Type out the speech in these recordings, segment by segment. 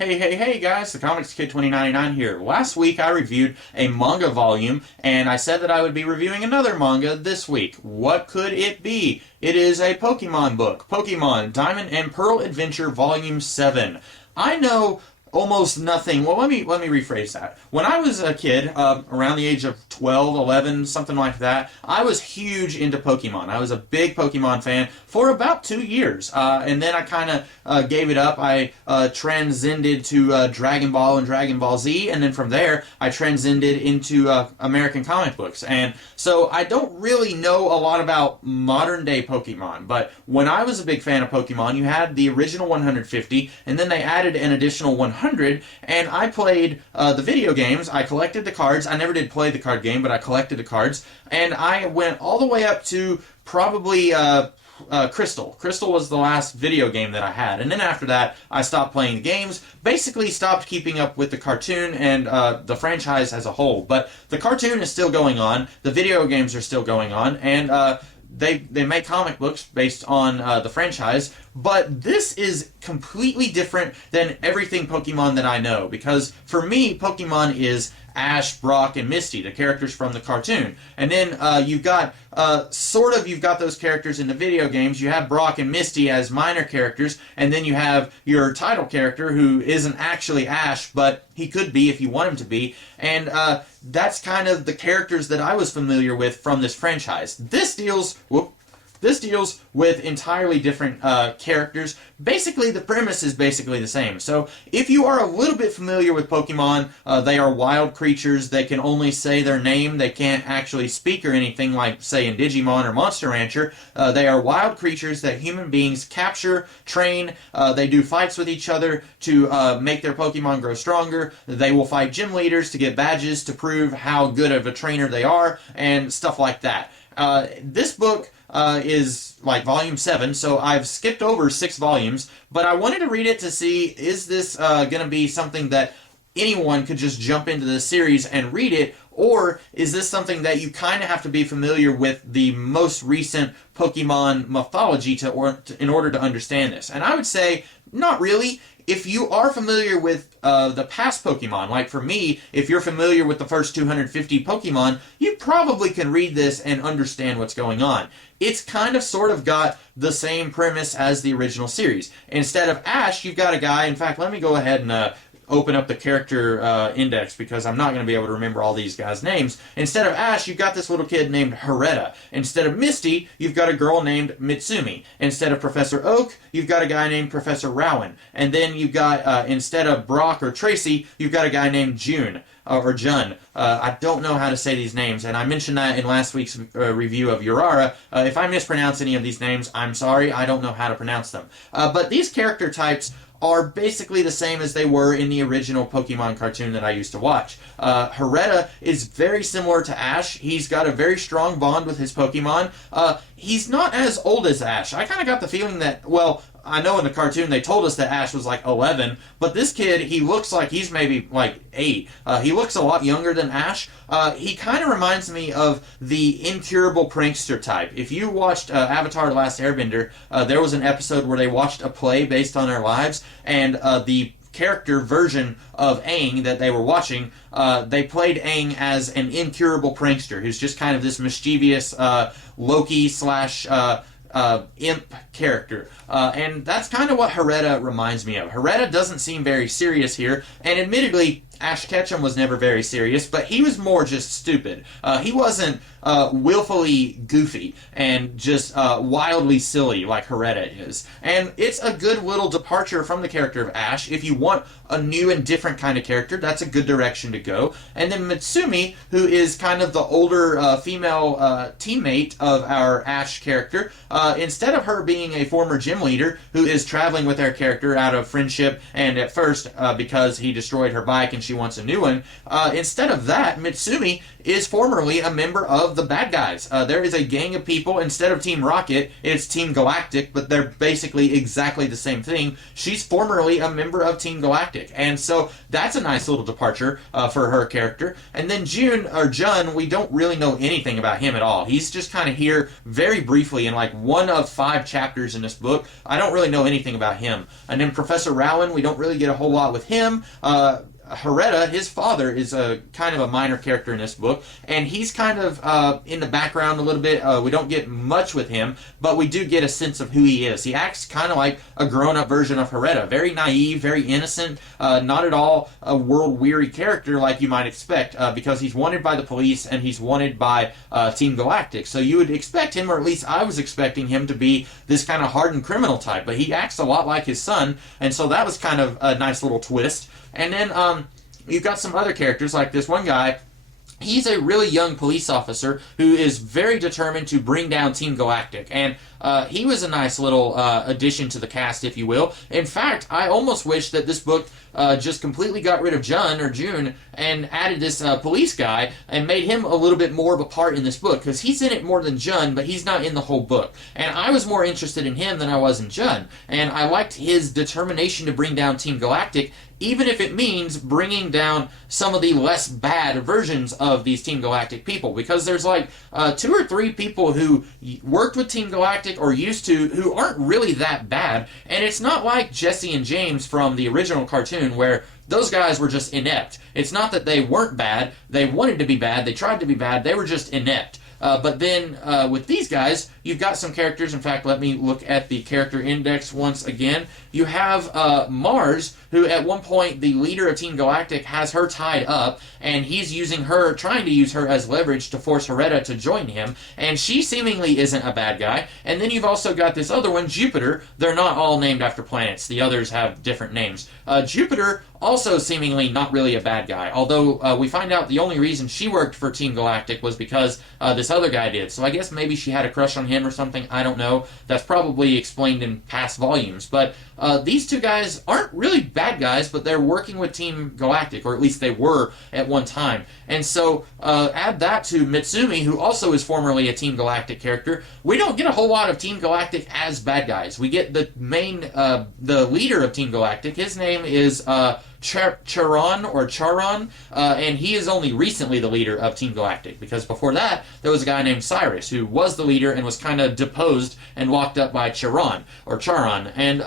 Hey guys, the Comics Kid 2099 here. Last week I reviewed a manga volume, and I said that I would be reviewing another manga this week. What could it be? It is a Pokemon book. Pokemon Diamond and Pearl Adventure Volume 7. I know almost nothing. Well, let me rephrase that. When I was a kid, around the age of 12, 11, something like that, I was huge into Pokemon. I was a big Pokemon fan for about 2 years, and then I kind of gave it up. I transcended to Dragon Ball and Dragon Ball Z, and then from there, I transcended into American comic books. And so I don't really know a lot about modern-day Pokemon, but when I was a big fan of Pokemon, you had the original 150, and then they added an additional 100, and I played the video games. I collected the cards. I never did play the card game, but I collected the cards, and I went all the way up to probably Crystal. Crystal was the last video game that I had, and then after that, I stopped playing the games, basically stopped keeping up with the cartoon and the franchise as a whole. But the cartoon is still going on, the video games are still going on, and they make comic books based on the franchise, but this is completely different than everything Pokemon that I know, because for me, Pokemon is Ash, Brock, and Misty, the characters from the cartoon. And then you've got those characters in the video games. You have Brock and Misty as minor characters, and then you have your title character who isn't actually Ash, but he could be if you want him to be. And that's kind of the characters that I was familiar with from this franchise. This deals with entirely different characters. Basically, the premise is basically the same. So, if you are a little bit familiar with Pokemon, they are wild creatures. They can only say their name. They can't actually speak or anything like, say, in Digimon or Monster Rancher. They are wild creatures that human beings capture, train. They do fights with each other to make their Pokemon grow stronger. They will fight gym leaders to get badges to prove how good of a trainer they are, and stuff like that. This book is like volume 7, so I've skipped over 6 volumes, but I wanted to read it to see, is this going to be something that anyone could just jump into the series and read it, or is this something that you kind of have to be familiar with the most recent Pokemon mythology in order to understand this? And I would say, not really. If you are familiar with the past Pokemon, like for me, if you're familiar with the first 250 Pokemon, you probably can read this and understand what's going on. It's kind of sort of got the same premise as the original series. Instead of Ash, you've got a guy, in fact, let me go ahead and open up the character index, because I'm not going to be able to remember all these guys' names. Instead of Ash, you've got this little kid named Hereta. Instead of Misty, you've got a girl named Mitsumi. Instead of Professor Oak, you've got a guy named Professor Rowan. And then you've got, instead of Brock or Tracy, you've got a guy named June. Or Jun. I don't know how to say these names, and I mentioned that in last week's review of Urara. If I mispronounce any of these names, I'm sorry, I don't know how to pronounce them. But these character types are basically the same as they were in the original Pokemon cartoon that I used to watch. Hereta is very similar to Ash. He's got a very strong bond with his Pokemon. He's not as old as Ash. I kind of got the feeling that, well, I know in the cartoon they told us that Ash was like 11, but this kid, he looks like he's maybe like 8. He looks a lot younger than Ash. He kind of reminds me of the incurable prankster type. If you watched Avatar: The Last Airbender, there was an episode where they watched a play based on their lives, and the character version of Aang that they were watching, they played Aang as an incurable prankster who's just kind of this mischievous Loki slash imp character. And that's kind of what Hereta reminds me of. Hereta doesn't seem very serious here, and admittedly, Ash Ketchum was never very serious, but he was more just stupid. He wasn't willfully goofy and just wildly silly like Hereta is. And it's a good little departure from the character of Ash. If you want a new and different kind of character, that's a good direction to go. And then Mitsumi, who is kind of the older female teammate of our Ash character, instead of her being a former gym leader who is traveling with our character out of friendship and at first because he destroyed her bike and she she wants a new one. Instead of that, Mitsumi is formerly a member of the bad guys. There is a gang of people. Instead of Team Rocket, it's Team Galactic, but they're basically exactly the same thing. She's formerly a member of Team Galactic, and so that's a nice little departure for her character. And then Jun, we don't really know anything about him at all. He's just kind of here very briefly in like 1 of 5 chapters in this book. I don't really know anything about him. And then Professor Rowan, we don't really get a whole lot with him. Hereta, his father, is a kind of a minor character in this book, and he's kind of in the background a little bit. We don't get much with him, but we do get a sense of who he is. He acts kind of like a grown-up version of Hereta, very naive, very innocent, not at all a world-weary character like you might expect, because he's wanted by the police and he's wanted by Team Galactic. So you would expect him, or at least I was expecting him, to be this kind of hardened criminal type, but he acts a lot like his son, and so that was kind of a nice little twist. And then you've got some other characters, like this one guy. He's a really young police officer who is very determined to bring down Team Galactic. And he was a nice little addition to the cast, if you will. In fact, I almost wish that this book just completely got rid of June and added this police guy and made him a little bit more of a part in this book, because he's in it more than Jun, but he's not in the whole book. And I was more interested in him than I was in Jun. And I liked his determination to bring down Team Galactic, even if it means bringing down some of the less bad versions of these Team Galactic people, because there's like 2 or 3 people who worked with Team Galactic or used to, who aren't really that bad, and it's not like Jesse and James from the original cartoon where those guys were just inept. It's not that they weren't bad, they wanted to be bad, they tried to be bad, they were just inept. But then with these guys, you've got some characters. In fact, let me look at the character index once again. You have Mars, who at one point the leader of Team Galactic has her tied up, and he's trying to use her as leverage to force Hereta to join him, and she seemingly isn't a bad guy. And then you've also got this other one, Jupiter. They're not all named after planets. The others have different names. Jupiter, also seemingly not really a bad guy, although we find out the only reason she worked for Team Galactic was because this other guy did. So I guess maybe she had a crush on him or something. I don't know. That's probably explained in past volumes. But these 2 guys aren't really bad guys, but they're working with Team Galactic, or at least they were at one time. And so add that to Mitsumi, who also is formerly a Team Galactic character. We don't get a whole lot of Team Galactic as bad guys. We get the the leader of Team Galactic. His name is Charon, and he is only recently the leader of Team Galactic, because before that there was a guy named Cyrus who was the leader and was kind of deposed and walked up by Charon, and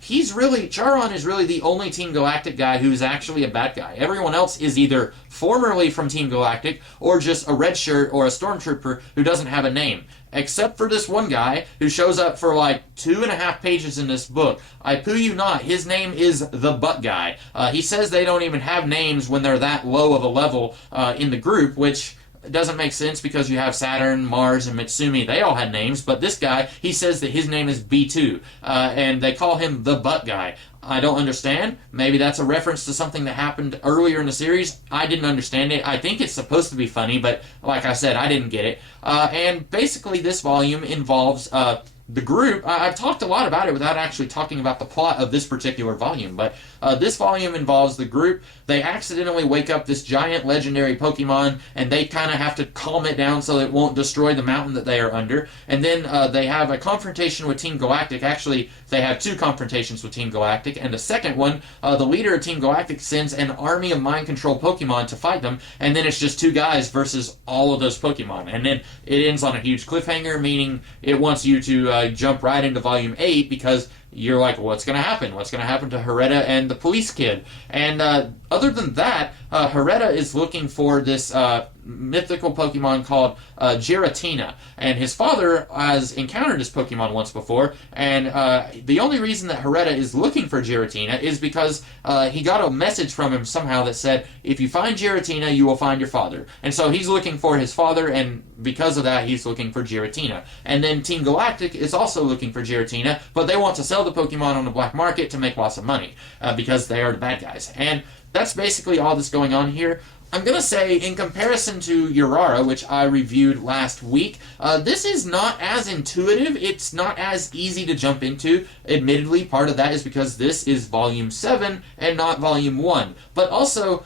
Charon is really the only Team Galactic guy who's actually a bad guy. Everyone else is either formerly from Team Galactic or just a red shirt or a stormtrooper who doesn't have a name. Except for this one guy who shows up for like 2.5 pages in this book. I poo you not, his name is the Butt Guy. He says they don't even have names when they're that low of a level in the group, which doesn't make sense because you have Saturn, Mars, and Mitsumi. They all had names, but this guy, he says that his name is B2, and they call him the Butt Guy. I don't understand. Maybe that's a reference to something that happened earlier in the series. I didn't understand it. I think it's supposed to be funny, but like I said, I didn't get it. And basically this volume involves the group. I've talked a lot about it without actually talking about the plot of this particular volume, but this volume involves the group. They accidentally wake up this giant legendary Pokemon, and they kind of have to calm it down so it won't destroy the mountain that they are under. And then they have a confrontation with Team Galactic. Actually, they have 2 confrontations with Team Galactic, and the second one, the leader of Team Galactic sends an army of mind-controlled Pokemon to fight them, and then it's just 2 guys versus all of those Pokemon. And then it ends on a huge cliffhanger, meaning it wants you to jump right into Volume 8, because you're like, what's going to happen? What's going to happen to Hereta and the police kid? And other than that, Hereta is looking for this mythical Pokemon called Giratina. And his father has encountered this Pokemon once before, and the only reason that Hereta is looking for Giratina is because he got a message from him somehow that said, if you find Giratina, you will find your father. And so he's looking for his father, and because of that, he's looking for Giratina. And then Team Galactic is also looking for Giratina, but they want to sell the Pokemon on the black market to make lots of money, because they are the bad guys. And that's basically all that's going on here. I'm going to say, in comparison to Urara, which I reviewed last week, this is not as intuitive. It's not as easy to jump into. Admittedly, part of that is because this is Volume 7 and not Volume 1. But also,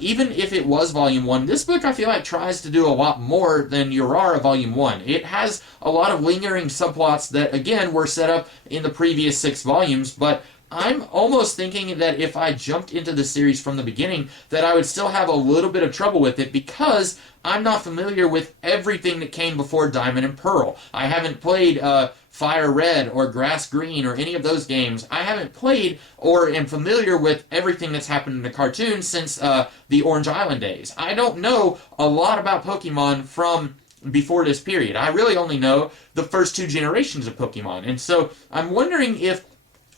even if it was Volume 1, this book I feel like tries to do a lot more than Urara Volume 1. It has a lot of lingering subplots that, again, were set up in the previous 6 volumes, but I'm almost thinking that if I jumped into the series from the beginning, that I would still have a little bit of trouble with it because I'm not familiar with everything that came before Diamond and Pearl. I haven't played Fire Red or Grass Green or any of those games. I haven't played or am familiar with everything that's happened in the cartoon since the Orange Island days. I don't know a lot about Pokemon from before this period. I really only know the first 2 generations of Pokemon. And so I'm wondering if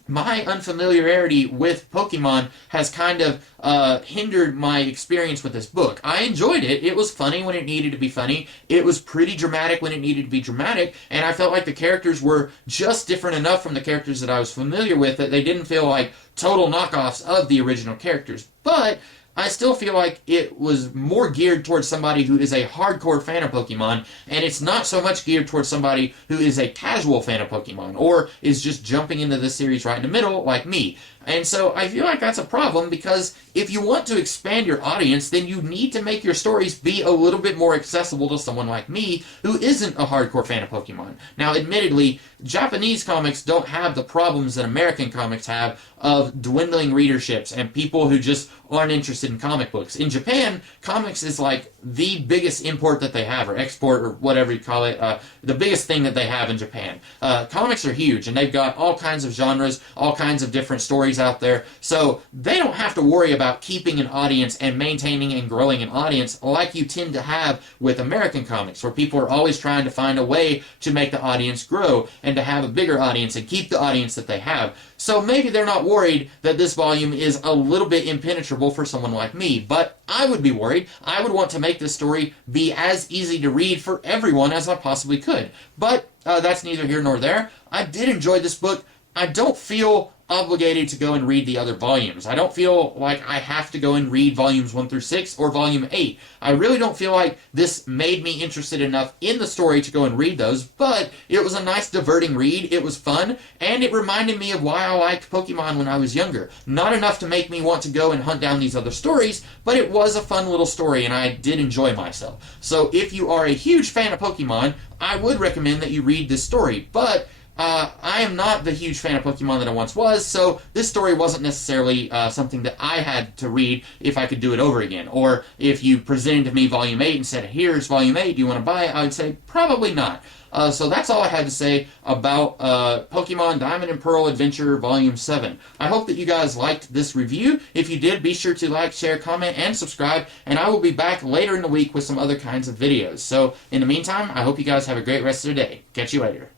my unfamiliarity with Pokemon has kind of hindered my experience with this book. I enjoyed it. It was funny when it needed to be funny. It was pretty dramatic when it needed to be dramatic, and I felt like the characters were just different enough from the characters that I was familiar with that they didn't feel like total knockoffs of the original characters. But I still feel like it was more geared towards somebody who is a hardcore fan of Pokemon, and it's not so much geared towards somebody who is a casual fan of Pokemon, or is just jumping into the series right in the middle, like me. And so I feel like that's a problem, because if you want to expand your audience, then you need to make your stories be a little bit more accessible to someone like me, who isn't a hardcore fan of Pokemon. Now, admittedly, Japanese comics don't have the problems that American comics have of dwindling readerships and people who just aren't interested in comic books. In Japan, comics is like the biggest import that they have, or export, or whatever you call it, the biggest thing that they have in Japan. Comics are huge, and they've got all kinds of genres, all kinds of different stories out there, so they don't have to worry about keeping an audience and maintaining and growing an audience like you tend to have with American comics, where people are always trying to find a way to make the audience grow and to have a bigger audience and keep the audience that they have. So maybe they're not worried that this volume is a little bit impenetrable for someone like me, but I would be worried. I would want to make this story be as easy to read for everyone as I possibly could. But that's neither here nor there. I did enjoy this book. I don't feel obligated to go and read the other volumes. I don't feel like I have to go and read volumes 1 through 6 or volume 8. I really don't feel like this made me interested enough in the story to go and read those, but it was a nice diverting read. It was fun, and it reminded me of why I liked Pokemon when I was younger. Not enough to make me want to go and hunt down these other stories, but it was a fun little story, and I did enjoy myself. So if you are a huge fan of Pokemon, I would recommend that you read this story, but I am not the huge fan of Pokemon that I once was, so this story wasn't necessarily something that I had to read if I could do it over again. Or if you presented to me Volume 8 and said, here's Volume 8, do you want to buy it? I would say, probably not. So that's all I had to say about Pokemon Diamond and Pearl Adventure Volume 7. I hope that you guys liked this review. If you did, be sure to like, share, comment, and subscribe, and I will be back later in the week with some other kinds of videos. So in the meantime, I hope you guys have a great rest of your day. Catch you later.